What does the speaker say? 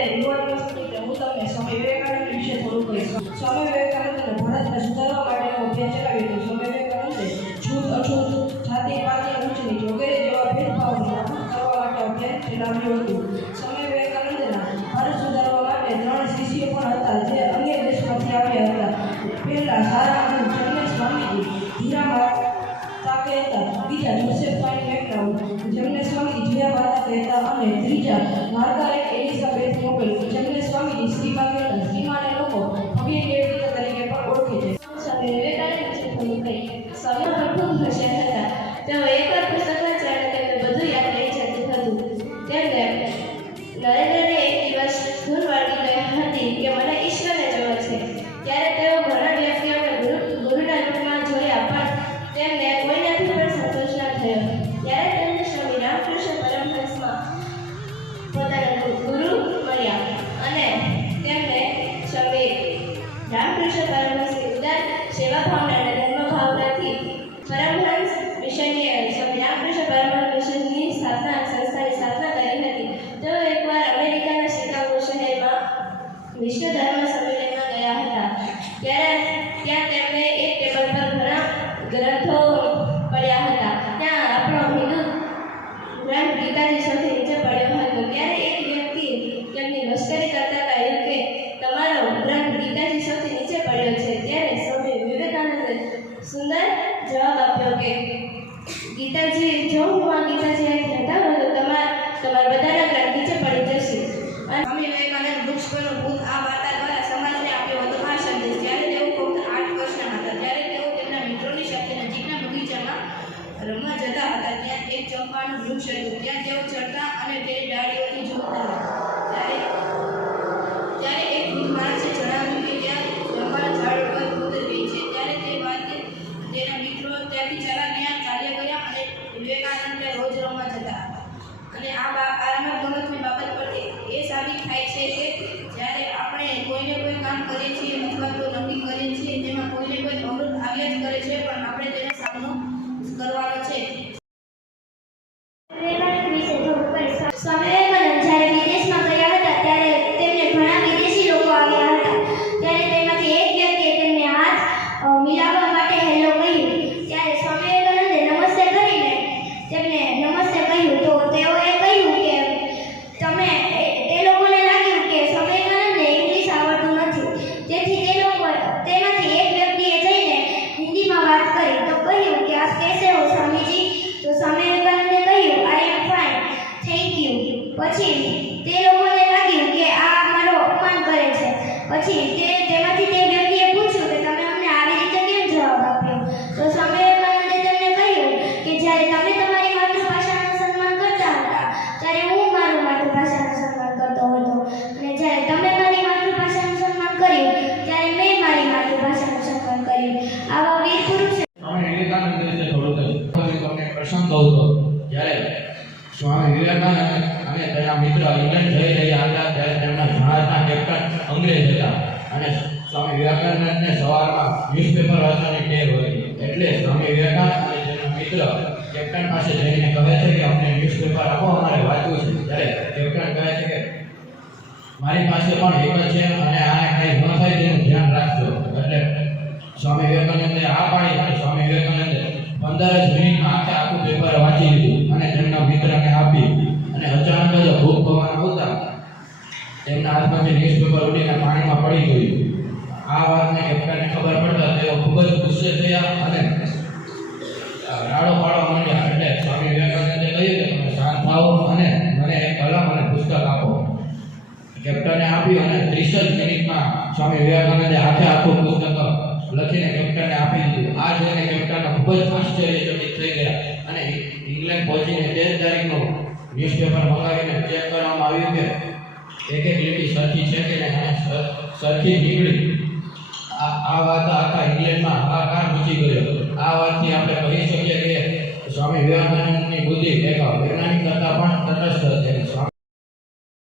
યુવાન વસ્તુ હું તમને સ્વામી વિવેકાનંદ વિશે day. Amém. પછી તે લોકોને લાગ્યું કે આ મારો અપમાન કરે છે. પછી તે તેમાંથી તે વ્યક્તિએ પૂછ્યું કે તમે અમને આવી રીતે કેમ જવાબ આપ્યો? તો સ્વામિનારાયણને તેમને કહ્યું કે જ્યારે તમે તમારી માતૃભાષાનું સન્માન કરતા હતા, ત્યારે હું મારું માતૃભાષાનું સન્માન કરતો હતો. અને જ્યારે તમે મારી માતૃભાષાનું સન્માન કર્યું, ત્યારે મેં મારી માતૃભાષાનું સન્માન કર્યું. આવા વીર પુરુષ તમે વિવેકાનંદ તમને પ્રસંગ કહું તો. જ્યારે સ્વામી વિવેકાનંદ મારા ઇંગ્લેન્ડ જઈ રહ્યા હતા. ત્યારે તેમના ભારતના કેપ્ટન અંગ્રેજ હતા. અને સ્વામી વિવેકાનંદને સવારમાં ન્યૂઝપેપર વાંચવાની ટેવ હતી એટલે સ્વામી વિવેકાનંદ અને મિત્ર કેપ્ટન પાસે જઈને કહે છે કે, અમને ન્યૂઝપેપર આપો, અમારે વાંચવું છે. ત્યારે કેપ્ટન કહે છે કે, મારી પાસે પણ એક જ છે અને આને કાંઈ ન થાય તેનું ધ્યાન રાખજો. એટલે સ્વામી વિવેકાનંદે આ પાણી અને સ્વામી વિવેકાનંદે પંદર જ મિનિટ કેપ્ટને આપી અને ત્રીસ જ મિનિટમાં સ્વામી વિવેકાનંદે હાથે આખું પુસ્તક લખીને કેપ્ટનને આપી દીધું. આ જોઈને કેપ્ટન ખૂબ જ આશ્ચર્યચકિત થઈ ગયા અને ઇંગ્લેન્ડ પહોંચીને તે જ તારીખનું ન્યૂઝપેપર મંગાવીને ચેક કરવામાં આવ્યું કે એક એક લીટી સરખી છે કે નહીં સરખી નીકળી. આ વાત આખા ઇંગ્લેન્ડમાં હાહાકાર મચી ગયો. આ વાતથી આપણે કહી શકીએ કે સ્વામી વિવેકાનંદની બુદ્ધિ એક વૈજ્ઞાનિક કરતાં પણ તટસ્થ છે.